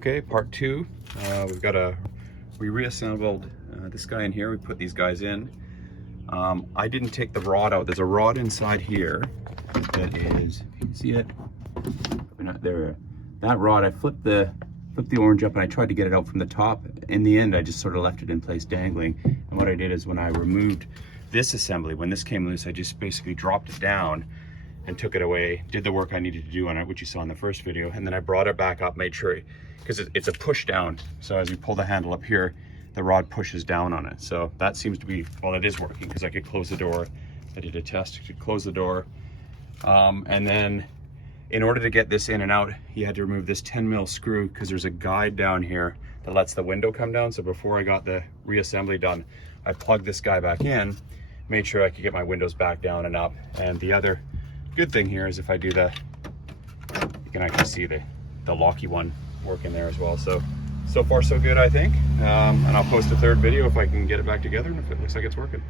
Okay, part two. We reassembled this guy in here. We put these guys in. I didn't take the rod out. There's a rod inside here that is, if you can see it, there. That rod, I flipped the orange up and I tried to get it out from the top. In the end, I just sort of left it in place dangling. And what I did is when I removed this assembly, when this came loose, I just basically dropped it down and took it away, did the work I needed to do on it, which you saw in the first video, and then I brought it back up, made sure, because it's a push down. So as you pull the handle up here, the rod pushes down on it. So that seems to be, well, it is working because I could close the door. I did a test, I could close the door. And then in order to get this in and out, you had to remove this 10 mil screw because there's a guide down here that lets the window come down. So before I got the reassembly done, I plugged this guy back in, made sure I could get my windows back down and up. And the other good thing here is if I do the, you can actually see the locky one working there as well. So far so good, I think. And I'll post a third video if I can get it back together and if it looks like it's working.